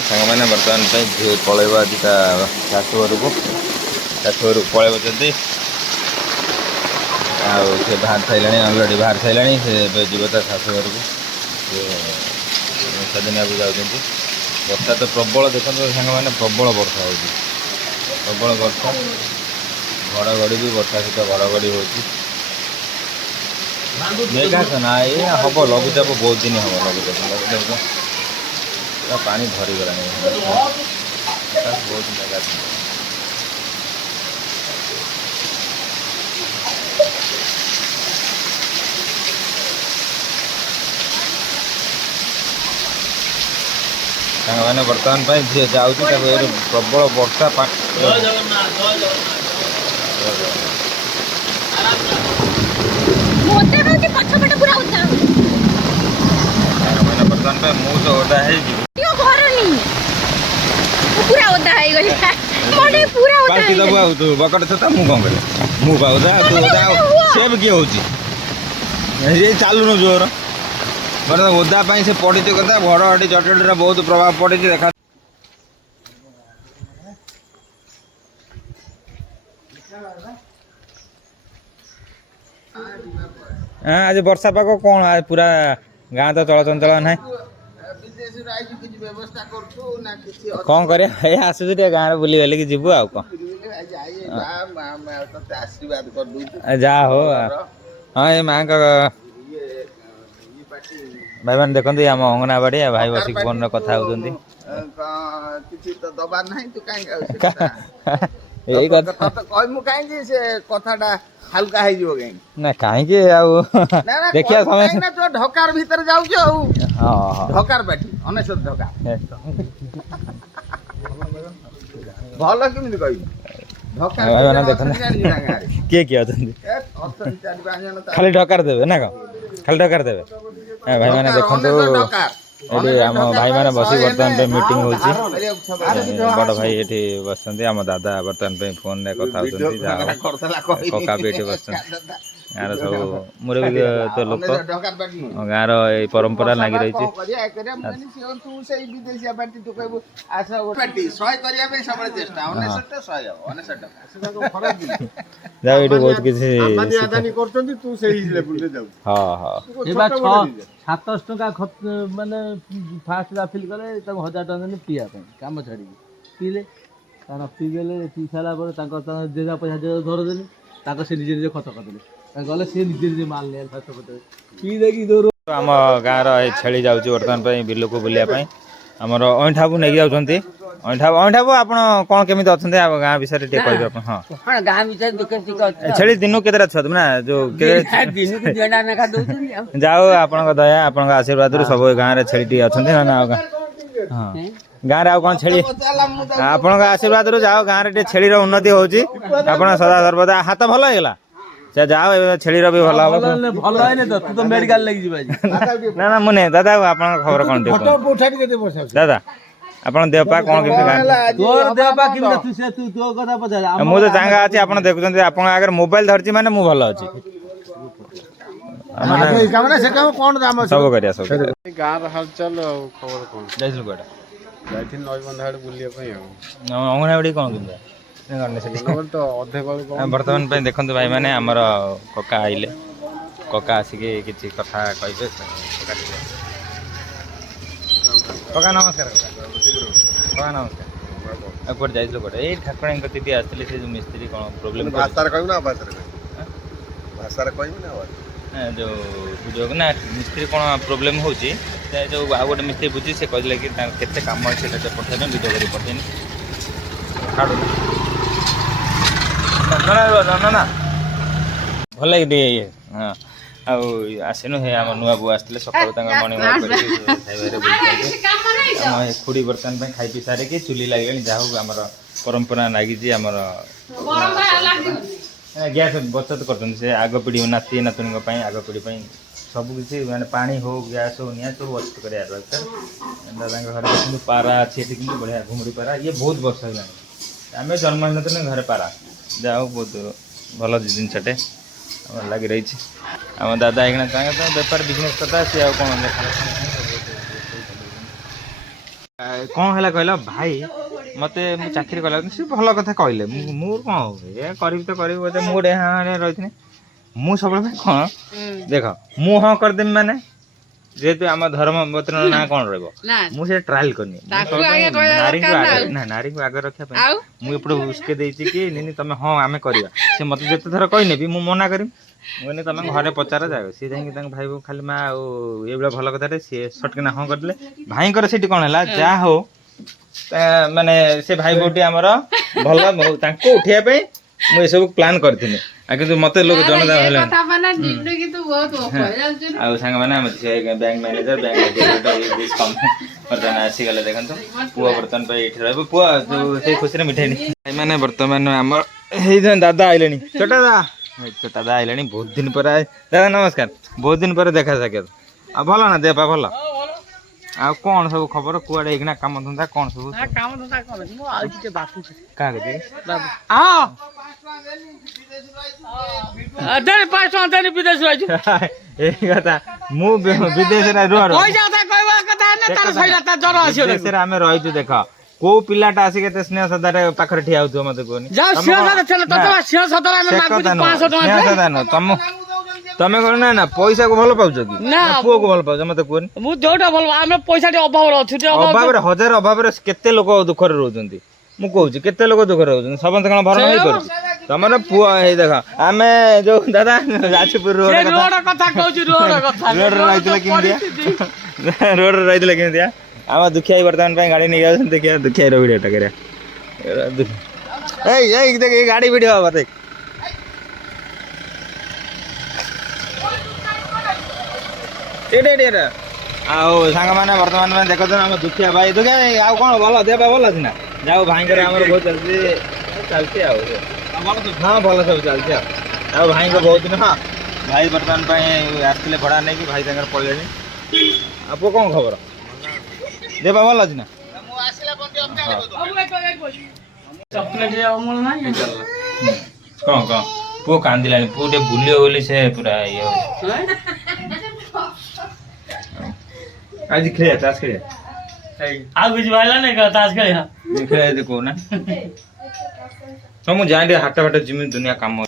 सांग मैंने बर्तमान झी पलैब आज शाशु घर को पलैब जदि से बाहर सारे अलरेडी बाहर सारे से जीव ता शाशु घर को दिन को जाऊँगी वर्षा तो प्रबल देखते सांग मैंने प्रबल वर्षा हो प्रबल वर्षा घड़घड़ी भी वर्षा सहित घड़घड़ी हो मेघासन ये हम लघुचाप बहुत दिन हम लघुचाप पानी भरीगला बहुत मेघासन मैंने बर्तमान जी जाऊँ प्रबल वर्षा मैंने बर्तमान मुझे तो ओदा है बकट छता मुझे कौन कर मुझे से किए हो चलुन जोर मतलब ओदा से पड़ी कथा घड़घड़ी चटचटी बहुत प्रभाव पड़ी देखा हाँ आज वर्षा पाग कौन आज पूरा गाँ तो चलचंचल ना कौन कर आसुच गाँव बुली बालिक जीवु आ जा हो हाँ ये माँ का भाई मैंने देखते आम अंगनाबाड़ी भाई बस फोन कथा होती हल्का है ना कहीं देखिए समय तो ढकार भीतर जाऊ ढकार बाटी अनेश्वर ढकार भल केमी किए किए खाली ढकार देवे ना कौन खाली ढकार देवे भाई मैंने देखो ये आम भाई मैंने बस बर्तमान मीटिंग हो बड़ भाई ये बस आम दादा बर्तमान फोन रे कथा कका भी ये बस गाँव सब मुरबी तो लोक गाँव ये परंपरा लगी रही जाओ ये बहुत किसी हाँ हाँ 700 टका माने फास्ट राफिल कले 1000 टका देने पिया काम छाड़ी पीले कारण पीदेले पी सारा जेजा पैसा धर देले से निजे निजे खत करदेले गले से निजे निजे माल ले पी देखी दौर आम गाँव छेली जाऊँगी बर्तमान बिल को बुलायापी आमर अईठाबू नहीं जाऊँच अईठाबू आप कौन केमी अच्छा गाँव विषय कह हाँ छेली दिन के ना जो जाओ आप दया आप आशीर्वाद सब गाँव छेली अच्छा ना हाँ गाँव में कौन छेली आपण आशीर्वाद जाओ गाँव में छेली उन्नति होची आप सदा सर्वदा हाथ भल होगा जाओ छेली भी भल हम ना ना मुझे दादा आप खबर कौन दादा आप देहपा कौन मुझे चांगा अच्छी आप देखुं आप आगे मोबाइल धरती माने मुझे भल अच्छी सब कर गाँव हालचाल खबर कौन अंगनाबाड़ी कौन बर्तमान देखते भाई मैंने आमर कका आइले कका आसिक किसी कथा कहे कका नमस्कार कका नमस्कार कौट जाइल कौटे ये ठाकुराणी कति आसते से जो मिस्त्री कौन प्रोब्लेम जो जो ना मिस्त्री कौन प्रोब्लेम हो जो आ गए मिस्त्री बुझी से कहले कि केते काम अच्छे पठेबे वीडियो कर पठेनि ना भल लगे ये हाँ आसन हे आम नुआ बो आसते सकाल मर्णिंग वॉक खुड़ी बर्तमान खाई पी सारे चुली लगे जहाँ आम परंपरा लगी आम गैस बचत कर आग पीढ़ी नाती नातुणी आग पीढ़ी सब किसी माने पानी हो गैस हो निया सब बचत कर दादा घर देखते पारा अच्छी बढ़िया घुमड़ी पारा ये बहुत वर्ष है आम जन्म होना घर पारा जाओ बहुत भल जिनसटे लगी रही आम दादा एक बेपार बिजनेस करता सी कौन देखा କ'ଣ ହେଲା କହିଲ ଭାଇ ମତେ ମୁଁ ଚାକିରି କଲା ସେ ଭଲ କଥା କହିଲେ ମୁଁ କ'ଣ ଏ କରିବି ତ କରିବି ବୋଧେ ମୁଁ ଗୋଟେ ହଁ ରହିଥିଲି ମୁଁ ସବୁବେଳେ ପାଇଁ କ'ଣ ଦେଖ ମୁଁ ହଁ କରିଦେବି ମାନେ ଯେହେତୁ ଆମ ଧର୍ମ ପତ୍ରର ନାଁ କ'ଣ ରହିବ ମୁଁ ସେ ଟ୍ରାଏଲ କରିନି ନାରୀଙ୍କୁ ଆଗରେ ରଖିବା ପାଇଁ ମୁଁ ଏପଟେ ଉସ୍କେ ଦେଇଛି କି ନିନି ତମେ ହଁ ଆମେ କରିବା ସେ ମତେ ଯେତେ ଥର କହିନେବି ମୁଁ ମନା କରିବି ମୁଁ କହିନି ତମେ ଘରେ ପଚାର ଯାଅ ସିଏ ଯାଇକି ତାଙ୍କ ଭାଇ ବୋଉ ଖାଲି ମା ଆଉ ଏଇଭଳିଆ ଭଲ କଥାରେ ସିଏ ସଟକିନା ହଁ କରିଦେଲେ ଭାଇଙ୍କର ସେଠି କ'ଣ ହେଲା ଯାହା ହଉ ମାନେ ସେ ଭାଇ ବୋଉଟି ଆମର ଭଲ ତାଙ୍କୁ ଉଠିବା ପାଇଁ ମୁଁ ଏସବୁ ପ୍ଲାନ୍ କରିଥିଲି କିନ୍ତୁ ମତେ ଲୋକ ଜନତା ହେଲେ ଆଉ ସାଙ୍ଗମାନେ ଆମ ବ୍ୟାଙ୍କ ମ୍ୟାନେଜର ବର୍ତ୍ତମାନ ଆସିଗଲେ ଦେଖନ୍ତୁ ପୁଅ ବର୍ତ୍ତମାନ ପାଇଁ ଏଇଠି ରହିବ ପୁଅ ସେଇ ଖୁସିରେ ମିଠେଇନି ମାନେ ବର୍ତ୍ତମାନ ଆମର ହେଇ ଦାଦା ଆଇଲେଣି ଛୋଟା ଦାଦା ଆଇଲେଣି ବହୁତ ଦିନ ପରେ ଦାଦା ନମସ୍କାର ବହୁତ ଦିନ ପରେ ଦେଖା ସାକ୍ଷାତ ଆଉ ଭଲ ନା ଦେହ ପା ଭଲ ଆଉ କ'ଣ ସବୁ ଖବର କୁଆଡେ ହେଇକିନା କାମ ଧନ୍ଦା କ'ଣ ସବୁ ଏଇ କଥା ମୁଁ ବିଦେଶରେ ବିଦେଶରେ ଆମେ ରହିଛୁ ଦେଖ କୋଉ ପିଲାଟା ଆସିକି ଏତେ ସ୍ନେହ ଶ୍ରଦ୍ଧାରେ ପାଖରେ ଠିଆ ହଉଥିବ ମତେ କୁହନି ତମେ କଣ ନା ପଇସାକୁ ଭଲ ପାଉଛ କି ପୁଅକୁ ଭଲ ପାଉଛ ମତେ କୁହନି ମୁଁ ଯୋଉଟା ଭଲ ଆମେ ପଇସା ଅଭାବରେ ଅଛୁ ଅଭାବରେ ହଜାର ଅଭାବରେ କେତେ ଲୋକ ଦୁଃଖରେ ରହୁଛନ୍ତି ମୁଁ କହୁଛି କେତେ ଲୋକ ଦୁଃଖରେ ରହୁଛନ୍ତି ସମସ୍ତେ କଣ ଭରଣ ହେଇପାରୁଛି ତମର ପୁଅ ହେଇ ଦେଖ ଆମେ ଯୋଉ ଦାଦା ଯାଜପୁର ରୋଡରେ ରହିଥିଲେ କେମିତିଆ ରୋଡରେ ରହିଥିଲେ କେମିତିଆ ଆମ ଦୁଃଖିଆ ବର୍ତ୍ତମାନ ପାଇଁ ଗାଡି ନେଇ ଯାଉଛନ୍ତି ଦେଖିବା ଦୁଃଖିଆ ଭିଡିଓଟା କରିବା ଏଇ ଦେଖ ଏଇ ଗାଡି ଭିଡିଓ ହବ ଦେଖ ଆଉ ସାଙ୍ଗମାନେ ବର୍ତ୍ତମାନ ପାଇଁ ଦେଖନ୍ତୁ ଆମ ଦୁଃଖିଆ ଭାଇ ଦୁଃଖିଆ ଆଉ କ'ଣ ଭଲ ଦେହ ପା ଭଲ ଅଛି ନା ଯାଉ ଭାଇଙ୍କର ଆମର ବହୁତ ଚାଲିଛି ଆଉ ହଁ ଭଲ ସବୁ ଚାଲିଛି ଆଉ ଭାଇଙ୍କ ବହୁତ ଦିନ ହଁ ଭାଇ ବର୍ତ୍ତମାନ ପାଇଁ ଆସିଥିଲେ ଭଡ଼ା ନେଇକି ଭାଇ ତାଙ୍କର ପଳେଇଲେଣି ଆଉ ପୁଅ କ'ଣ ଖବର ଦେହ ପା ଭଲ ଅଛି ନା କ'ଣ ପୁଅ କାନ୍ଦିଲାଣି ପୁଅ ଟିକେ ବୁଲିବ ବୋଲି ସେ ପୁରା ଇଏ ଆଜି ଖେଳିବା ତାସ୍ ଖେଳିବା ଆଉ କିଛି ଭାଇଲା ନାଇଁ ତାସ୍ ଖେଳିବା ଖେଳିବା କହୁନା ତ ମୁଁ ଯାଏ ଟିକେ ହାଟ ଫାଟ ଯିମି ଦୁନିଆ କାମ